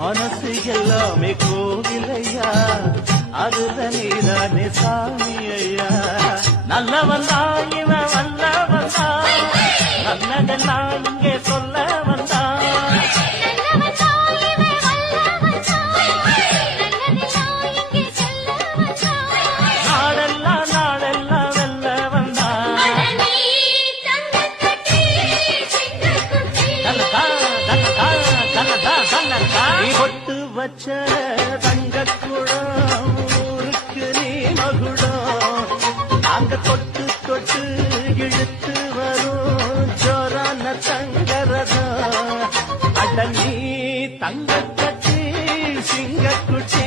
மனசு எல்லாமே கோவிலையா, அதுல நீதானே சாமி ஐயா. நல்லவன் தான் இவன் வல்லவன் தான், நல்லதெல்லாம் இங்கே சொல்ல வந்தான். நாடெல்லாம் நாடெல்லாம் வெல்ல வந்தான். நீ பொட்டு வச்ச தங்கக்குடம் ஊருக்கு நீ மகுடம். நாங்க தொட்டு தொட்டு இழுத்து வரும் ஜோரான தங்கரதம். அட நீ தங்க கட்டி சிங்கக்குட்டி.